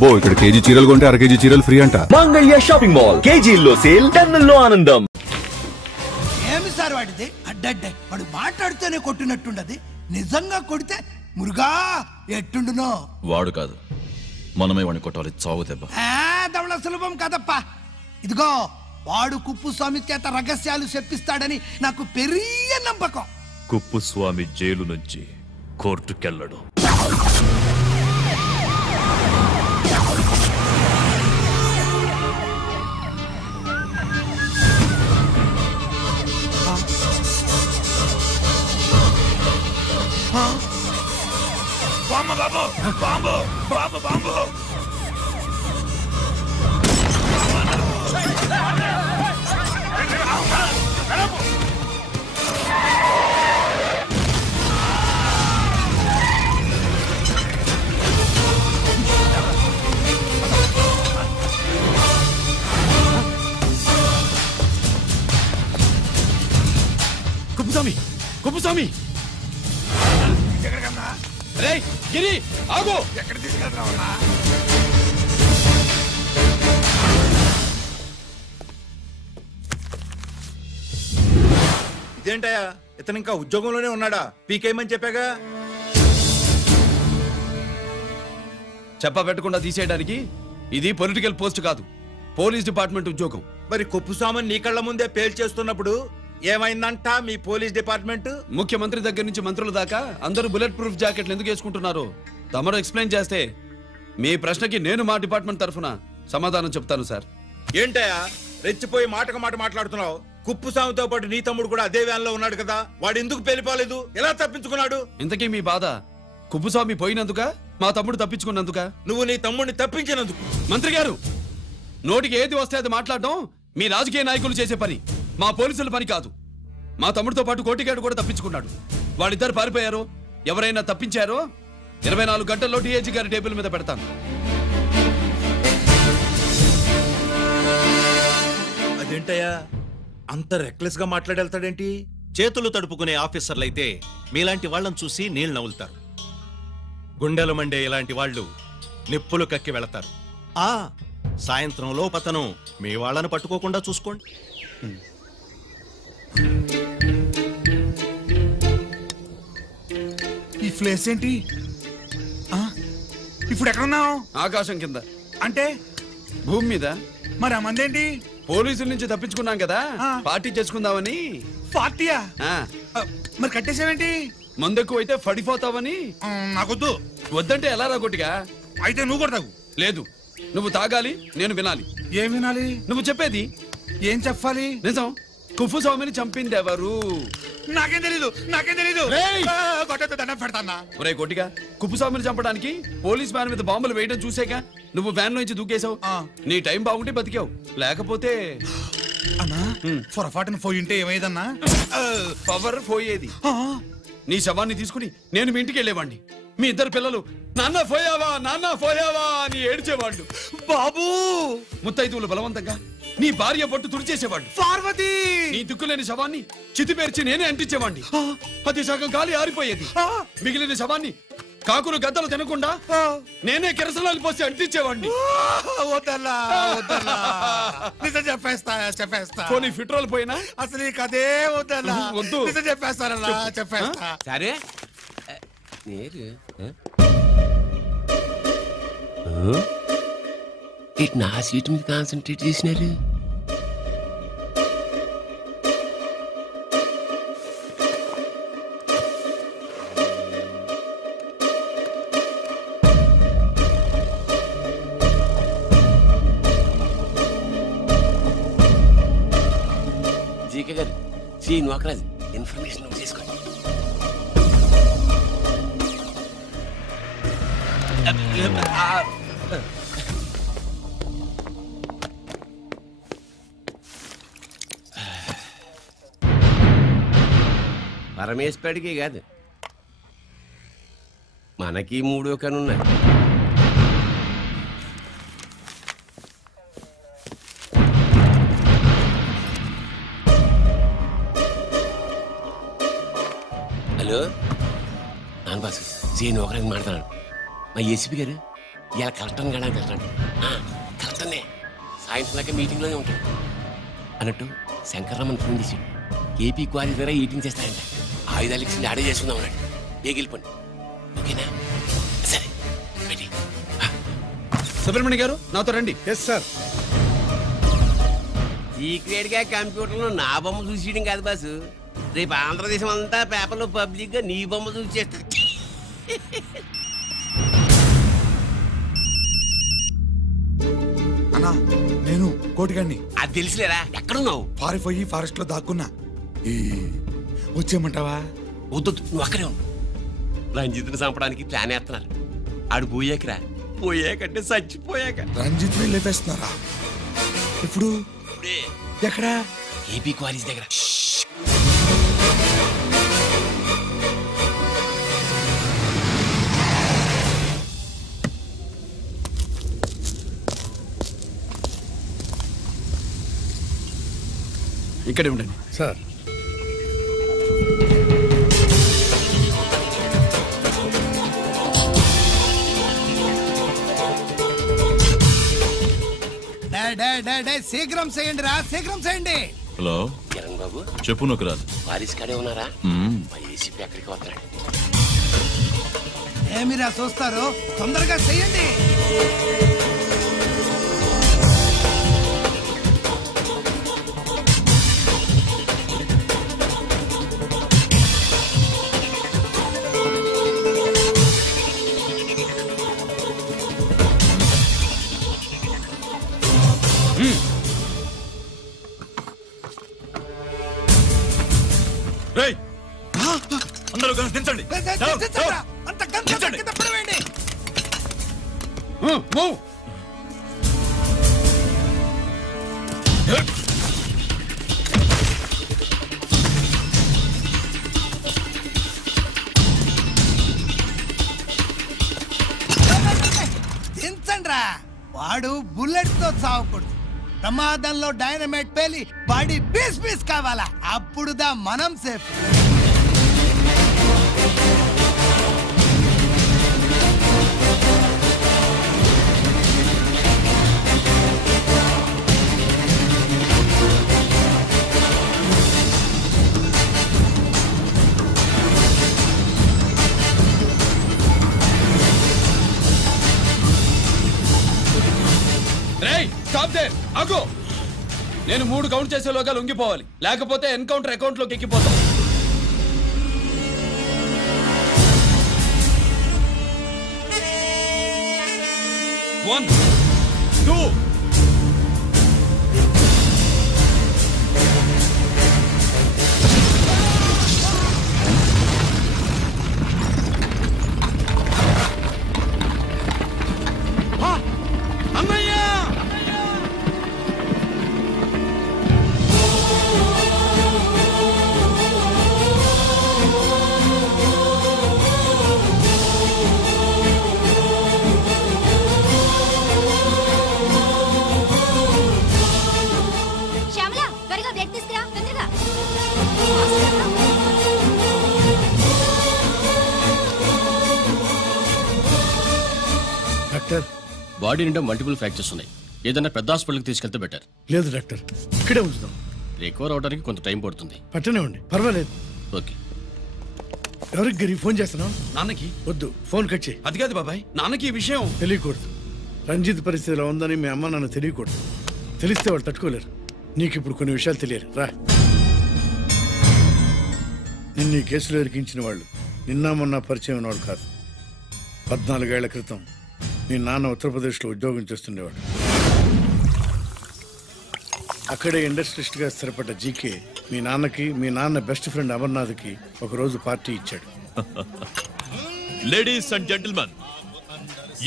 అబ్బో ఇక్కడ కేజీ చీరలు కొంటే అర కేజీ చీరలు ఫ్రీ అంట. మంగళ్య షాపింగ్ మాల్, కేజీల్లో సేల్, టన్నుల్లో ఆనందం. ఏమి సార్ వాడిది అడ్డడ్డే, వాడు మాట్లాడితేనే కొట్టినట్టుండది, నిజంగా కొడితే మురుగా ఎట్టుండునో. వాడు కాదు, మనమే వాడిని కొట్టాలి, చావు దెబ్బ. దవళ సులభం కదప్పా. ఇదిగో వాడు కుప్పుస్వామి చేత రహస్యాలు చెప్పిస్తాడని నాకు పెరియ నమ్మకం. కుప్పుస్వామి జైలు నుంచి కోర్టుకెళ్ళడు. బాంబు బాబు, బాంబు బాబు, బాంబు. కుప్పుస్వామి, కుప్పుస్వామి. గిరి ఆగు. ఎక్కడ తీసుకెళ్తావన్నా? ఇదేంటయ్యా, ఇతను ఇంకా ఉద్యోగంలోనే ఉన్నాడా? పీకేయమని చెప్పాగా. చెప్ప పెట్టకుండా తీసేయడానికి ఇది పొలిటికల్ పోస్ట్ కాదు, పోలీస్ డిపార్ట్మెంట్ ఉద్యోగం. మరి కుప్పుస్వామిని నీ కళ్ళ ముందే పేల్చేస్తున్నప్పుడు ఏమైందంట మీ పోలీస్ డిపార్ట్మెంట్? ముఖ్యమంత్రి దగ్గర నుంచి మంత్రుల దాకా అందరూ బుల్లెట్ ప్రూఫ్ జాకెట్లు ఎందుకు వేసుకుంటున్నారు తమరు ఎక్స్ప్లెయిన్ చేస్తే మీ ప్రశ్నకి నేను మా డిపార్ట్మెంట్ తరఫున సమాధానం చెప్తాను సార్. ఏంటయ్యా రెచ్చిపోయి మాటకు మాట మాట్లాడుతున్నావు? కుప్పుస్వామితో పాటు నీ తమ్ముడు కూడా అదే వ్యాన్ లో ఉన్నాడు కదా, వాడు ఎందుకు పేలిపోలేదు? ఎలా తప్పించుకున్నాడు? ఇంతకీ మీ బాధ కుప్పుస్వామి పోయినందుక, మా తమ్ముడు తప్పించుకున్నందుక? నువ్వు నీ తమ్ముడిని తప్పించినందుకు. మంత్రి గారు, నోటికి ఏది వస్తే అది మాట్లాడడం మీ రాజకీయ నాయకులు చేసే పని, మా పోలీసుల పని కాదు. మా తమ్ముడితో పాటు కోటిగాడు కూడా తప్పించుకున్నాడు. వాళ్ళిద్దరు పారిపోయారు. ఎవరైనా తప్పించారో 24 గంటల్లో డిఐజీ గారి టేబుల్ మీద పెడతాను. అదేంటయ్యా అంత రెక్లెస్ గా మాట్లాడేళ్తాడేంటి? చేతులు తడుపుకునే ఆఫీసర్లైతే మీలాంటి వాళ్ళని చూసి నీళ్లు నవ్వులుతారు. గుండెలు మండే ఇలాంటి వాళ్ళు నిప్పులు కక్కి వెళతారు. సాయంత్రం లోపతను మీ వాళ్ళను పట్టుకోకుండా చూసుకోండి. ఈ ప్లేస్ ఏంటి? ఇప్పుడు ఎక్కడున్నావు? ఆకాశం కింద. అంటే భూమి మీద. మరి ఆ మందేంటి? పోలీసుల నుంచి తప్పించుకున్నాం కదా, పార్టీ చేసుకుందామని. పార్టీయా? మరి కట్టేసావేంటి? మందెక్కువ అయితే పడిపోతావని. నాకొద్దు. వద్దంటే ఎలా రా కొట్టిగా? అయితే నువ్వు కూడా తాగు. లేదు, నువ్వు తాగాలి, నేను వినాలి. ఏం వినాలి? నువ్వు చెప్పేది. ఏం చెప్పాలి? నిజం. కుప్పుస్వామిని చంపింది ఎవరు? నాకేం తెలీదు, నాకేం తెలీదు. దండం పెడతానా? ఒరే కొట్టిగా, కుప్పుస్వామిని చంపడానికి పోలీస్ వ్యాన్ మీద బాంబులు వేయడం చూసాక నువ్వు వ్యాన్ నుంచి దూకేశావు. నీ టైం బాగుంటే బతికావు, లేకపోతే అన్నా పొరపాటున పోయింటే ఏమైందన్నా? పవర్ పోయేది. నీ శవాన్ని తీసుకుని నేను మీ ఇంటికి వెళ్ళేవాడిని. మీ ఇద్దరు పిల్లలు నాన్న పోయావా, నాన్న పోయావా అని ఏడ్చేవాళ్ళు. బాబు ముత్తైదువులు బలవంతంగా నీ భార్య పట్టు తుడిచేసేవాడు. పార్వతి నీ దిక్కులేని శవాన్ని చితిపేర్చి నేనే అంటించేవాడిని. అది సగం గాలి ఆరిపోయేది. మిగిలిన శవాన్ని కాకులు గద్దలు తినకుండా నేనే కిరసనాలు పోసి అంటించేవాడిని. నిజం చెప్పేస్తా, చెప్పేస్తా. పోనీ ఫిట్రోల్ పోయినా అసలు ఈ కదే వద్దన్నా. వద్దు, నిజం చెప్పేస్తానన్నా, చెప్పేస్తా. సరే ఇటు నా సీట్ మీద కాన్సన్ట్రేట్ చేసినారు. జీకే గారు, శ్రీ నోకరాజు ఇన్ఫర్మేషన్ తీసుకోండి. పరమేశ్వరుడికి కాదు, మనకి 3 కనున్నాయి. హలో నాన్న బాసు, సీఎన్ ఒకరికి మాట్లాడుతున్నాను. మా ఏసీపీ గారు ఇలా కలెక్టర్ని కలడానికి వెళ్తాడు. కలెక్టర్నే సాయంత్రం దాకా మీటింగ్లోనే ఉంటాడు అన్నట్టు. శంకర్రామన్ ఫోన్ చేసి ఏపీ క్వారీ ద్వారా ఈటింగ్ చేస్తాడంట. ఆయుధాలు ఇచ్చి ఆడే చేసుకుందాం అన్నాడు. ఏగిలిపోండి, ఓకేనా? సరే రెడీ. సుబ్రహ్మణ్య గారు నాతో రండి. Yes sir. సీక్రెట్ గా కంప్యూటర్లో నా బొమ్మ చూసేయడం కాదు బాసు, రేపు ఆంధ్రదేశం అంతా పేపర్లో పబ్లిక్ గా నీ బొమ్మ చూసి చేస్తా. అన్నా నేను కోటిగాన్ని. అది తెలుసులేరా, ఎక్కడున్నావు? పారిపోయి ఫారెస్ట్ లో దాక్కున్నా. వచ్చేయమంటావా? వద్దు, నువ్వు అక్కడే ఉండు. రంజిత్ని చంపడానికి ప్లాన్ వేస్తున్నారు. ఆడు పోయాకరా, పోయాకంటే చచ్చిపోయాక. రంజిత్ లేపేస్తున్నారా? ఇప్పుడు ఇప్పుడే ఎక్కడా? ఏపీ క్వారీస్ దగ్గర. ఇక్కడే ఉండండి సార్. శీఘ్రం చేయండి రా, శీఘ్రం చేయండి. హలో కిరణ్ బాబు, చెప్పు నొకరాజు. వారిస్ కాడే ఉన్నారా? మా ఏసీపీ ఎక్కడికి వస్తున్నాడు. ఏమిరా చూస్తారు, తొందరగా చెయ్యండి. అందరూ కలిసి దించండి. అంత గంట కింద పడవేయండి. దించండ్రా. వాడు బుల్లెట్ తో చావకూడదు. ప్రమాదంలో డైనమైట్ పేలి బాడీ పీస్ పీస్ కావాలా, అప్పుడుదా మనం సేఫ్. ఆగు. నేను 3 కౌంట్ చేసేలోగా లొంగిపోవాలి, లేకపోతే ఎన్కౌంటర్ అకౌంట్ లోకి ఎక్కిపోతాం. 1 2 బాడీ నిండా మల్టిపుల్ ఫ్రాక్చర్స్ ఉన్నాయి. ఏదైనా పెద్ద హాస్పిటల్కి తీసుకెళ్తే బెటర్. లేదు డాక్టర్, ఇక్కడే ఉంచుదాం. రికవర్ అవడానికి కొంత టైం పడుతుంది. పట్టనే ఉండి, పర్వాలేదు. ఓకే. ఎవరికి గరి ఫోన్ చేస్తున్నావు? నాన్నకి. వద్దు, ఫోన్ కట్ చేయి. అది కాదు బాబాయ్, నాన్నకి ఈ విషయం తెలియకూడదు. రంజిత్ పరిస్థితిలో ఉందని మీ అమ్మ నాన్న తెలియకూడదు. తెలిస్తే వాళ్ళు తట్టుకోలేరు. నీకు ఇప్పుడు కొన్ని విషయాలు తెలియాలి. రా. నిన్ను ఈ కేసులో ఇరికించిన వాళ్ళు నిన్న మొన్న పరిచయం ఉన్నవాడు కాదు. 14 ఏళ్ల క్రితం మీ నాన్న ఉత్తరప్రదేశ్లో ఉద్యోగం చేస్తుండేవాడు. అక్కడే ఇండస్ట్రియలిస్ట్గా స్థిరపడ్డ జీకే మీ నాన్నకి, మీ నాన్న బెస్ట్ ఫ్రెండ్ అమర్నాథ్కి ఒకరోజు పార్టీ ఇచ్చాడు. లేడీస్ అండ్ జెంటిల్మెన్,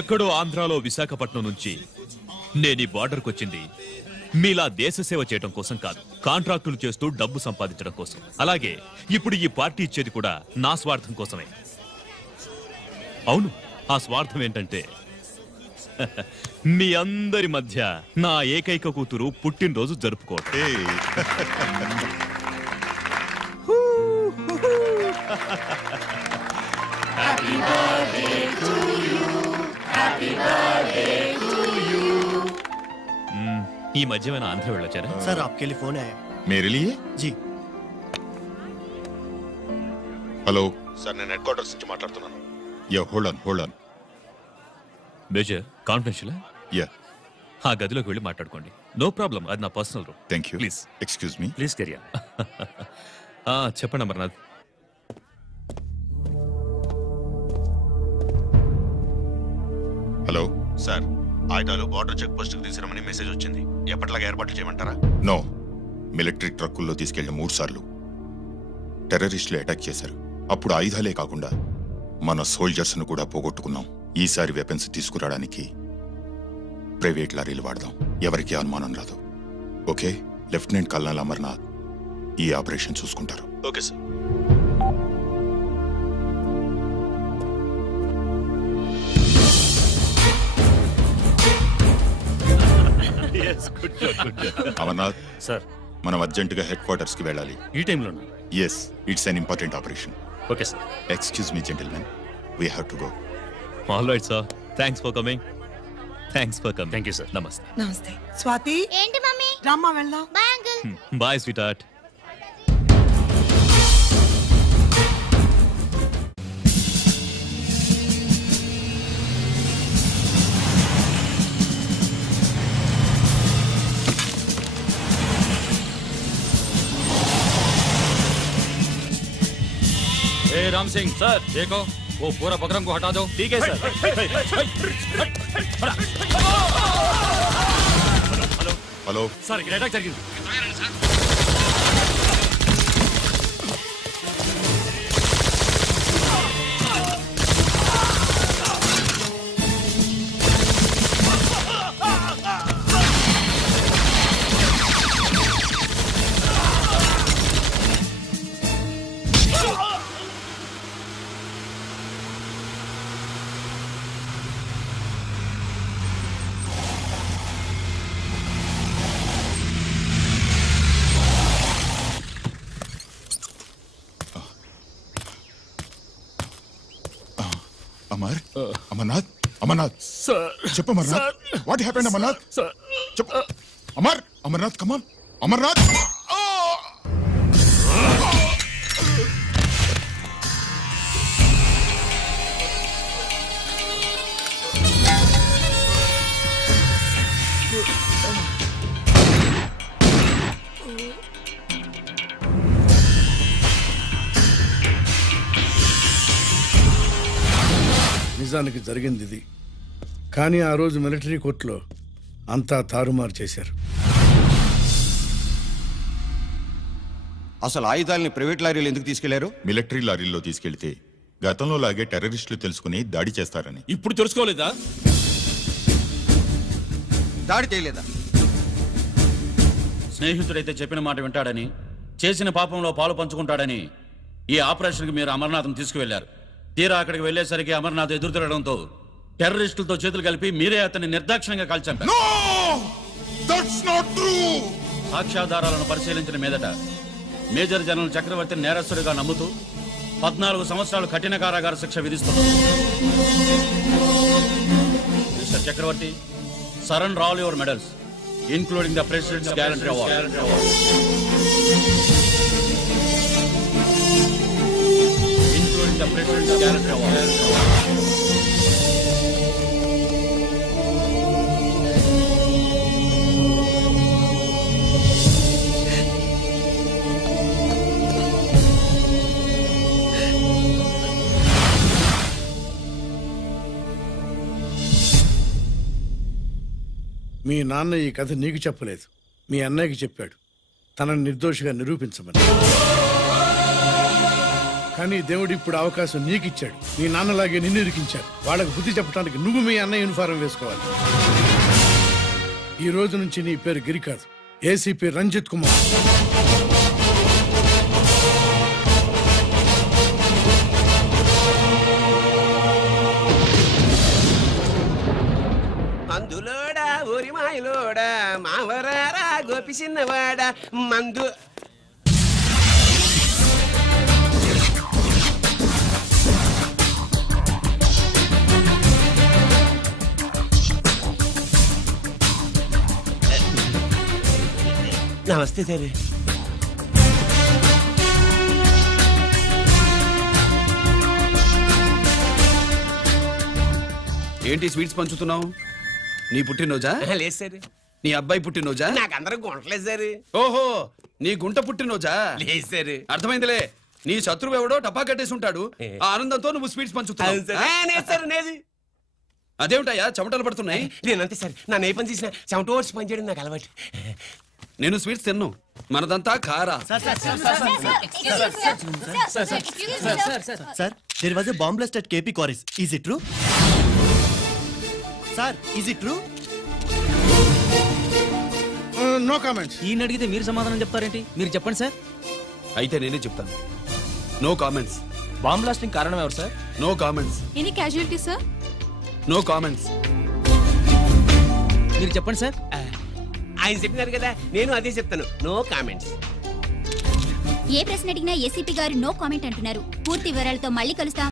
ఎక్కడో ఆంధ్రాలో విశాఖపట్నం నుంచి నేను ఈ బార్డర్కి వచ్చింది మీలా దేశ సేవ చేయడం కోసం కాదు, కాంట్రాక్టులు చేస్తూ డబ్బు సంపాదించడం కోసం. అలాగే ఇప్పుడు ఈ పార్టీ ఇచ్చేది కూడా నా స్వార్థం కోసమే. అవును, ఆ స్వార్థం ఏంటంటే మీ అందరి మధ్య నా ఏకైక కూతురు పుట్టినరోజు జరుపుకోవటం. Happy birthday to you. Happy birthday. ఈ మధ్యమైన ఆంధ్ర వెళ్ళొచ్చారా? सर आपके लिए फोन आया। मेरे लिए? जी। హలో సార్, నేను హెడ్ క్వార్టర్స్ నుంచి మాట్లాడుతున్నాను. Yeah, hold on. Major confidential? Yeah. ఆ గదిలోకి వెళ్ళి మాట్లాడుకోండి. నో ప్రాబ్లం, అది నా personal room. Thank you. Please excuse me. Please career. చెప్పండి అమర్నాథ్. హలో సార్, ఆయుధాలు బార్డర్ చెక్ పోస్ట్ కి తీసుకురమని మెసేజ్ వచ్చింది. ఎప్పటిలాగా ఏర్పాట్లు చేయమంటారా? నో. మిలిటరీ ట్రక్కుల్లో తీసుకెళ్లిన 3 సార్లు టెర్రరిస్టులు అటాక్ చేశారు. అప్పుడు ఆయుధాలే కాకుండా మన సోల్జర్స్ ను కూడా పోగొట్టుకున్నాం. ఈసారి వెపన్స్ తీసుకురావడానికి ప్రైవేట్ లారీలు వాడదాం. ఎవరికి అనుమానం రాదు. ఓకే? లెఫ్టినెంట్ కల్నల్ అమర్నాథ్ ఈ ఆపరేషన్ చూసుకుంటారు. Okay sir. అమర్నాథ్ సార్, మనం అర్జెంటుగా హెడ్ క్వార్టర్స్ కి వెళ్ళాలి. ఈ టైంలో? Yes, it's an important operation. Okay sir. Excuse me gentlemen, we have to go. All right sir, thanks for coming. Thank you sir. నమస్తే. నమస్తే. స్వాతి, ఏంటి మమ్మీ? రామ్మా వెళ్దాం. Bye uncle. Bye sweetheart. Ram Singh sir, देखो वो पूरा बकरम को हटा दो. ठीक है सर. హలో సార్, ఇక్కడ అటాక్ జరిగింది. అమర్నాథ్ చెప్పు. Amarnath, what happened? అమర్నాథ్ చెప్పు. అమర్నాథ్ కమాన్. అమర్నాథ్, నిజానికి జరిగింది ఇది. కానీ ఆ రోజు మిలిటరీ కోర్టులో అంతా తారుమారు చేశారు. అసలు ఆయుధాలని ప్రైవేట్ లారీలు ఎందుకు తీసుకెళ్లారు? మిలిటరీ లారీల్లో తీసుకెళ్తే గతంలో లాగే టెర్రరిస్టులు తెలుసుకుని దాడి చేస్తారని. ఇప్పుడు తెలుసుకోలేదా? దాడి చేయలేదా? స్నేహితుడైతే చెప్పిన మాట వింటాడని, చేసిన పాపంలో పాలు పంచుకుంటాడని ఈ ఆపరేషన్కి మీరు అమర్నాథ్ను తీసుకువెళ్లారు. తీరా అక్కడికి వెళ్లేసరికి అమర్నాథ్ ఎదురు తిరగడంతో టెర్రరిస్టులతో చేతులు కలిపి మీరే అతన్ని నిర్దాక్షిణ్యంగా కాల్చారు. సాక్ష్యాధారాలను పరిశీలించిన మీదట మేజర్ జనరల్ చక్రవర్తిని నేరస్తుడిగా నమ్ముతూ 14 సంవత్సరాలు కఠిన కారాగార శిక్ష విధిస్తున్నారు. Mister Chakravarthy, surrender all your medals including the president's gallantry award. The President's Gallantry Award. మీ నాన్న ఈ కథ నీకు చెప్పలేదు, మీ అన్నయ్యకి చెప్పాడు, తనని నిర్దోషిగా నిరూపించమని. కానీ దేవుడు ఇప్పుడు అవకాశం నీకిచ్చాడు. మీ నాన్నలాగే నిన్ను ఇరికించాడు. వాళ్ళకు బుద్ధి చెప్పడానికి నువ్వు మీ అన్న యూనిఫారం వేసుకోవాలి. ఈ రోజు నుంచి నీ పేరు గిరి కాదు, ఏసీపీ రంజిత్ కుమార్. అందులోడా ఊరి మాయలోడా మావరారా గోపి చిన్నవాడా మందు. నమస్తే సార్. ఏంటి స్వీట్స్ పంచుతున్నావు? నీ పుట్టినరోజా? లేదు సార్. నీ అబ్బాయి పుట్టినరోజా? నాకు అందరూ గుంటలేదు సార్. ఓహో, నీ గుంట పుట్టినరోజా? లేదు సార్. అర్థమైందిలే. నీ శత్రువు ఎవడో టపా కట్టేసి ఉంటాడు. ఆ ఆనందంతో నువ్వు స్వీట్స్ పంచుతున్నావు. అదేమిటయ్యా చెమటలు పడుతున్నాయి? నేనంతే సార్. నా ఏ పని చేసినా చెమట ఓడ్చి పని చేయడం నాకు అలవాటు. నేను స్వీట్స్ తిన్ను, మనదంతా కారా. Sir, there was a bomb blast at KP Quarries. Is it true? Sir, is it true? No comments. ఈయన అడిగితే మీరు సమాధానం చెప్తారేంటి? మీరు చెప్పండి సార్. అయితే నేనే చెప్తాను. No comments. బాంబ్ బ్లాస్టింగ్ కారణం ఎవరు sir? No comments. Any casualty sir? No comments. మీరు చెప్పండి సార్. ఆయన చెప్పినారు కదా, నేను అదే చెప్తాను. No comments. ఏ ప్రశ్న అడిగినా ఏసీపీ గారు నో కామెంట్ అంటున్నారు. పూర్తి వివరాలతో మళ్ళీ కలుస్తాం.